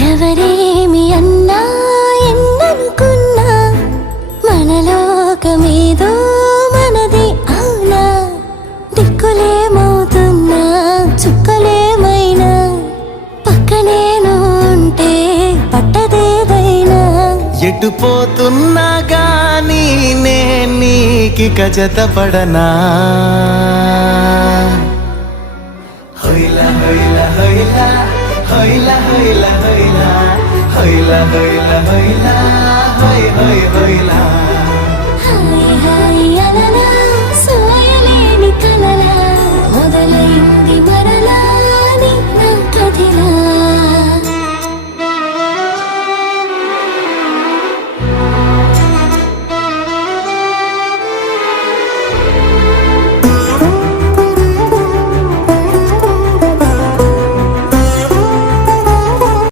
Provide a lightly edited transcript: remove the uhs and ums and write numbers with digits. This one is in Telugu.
ఎవరేమి అన్నా ఎన్ననుకున్నా మనలోకమేదో మనది అవునా దిక్కులేమవుతున్నా చుక్కలేమైనా పక్కనేను ఉంటే పట్టదేదైనా ఎటుపోతున్నా గానీ నీకిక జతపడనా హొయిలా హొయిలా హొయిలా హొయిలా హొయిలా హొయిలా హొయిలా హొయిలా హొయిలా హొయ్ హొయ్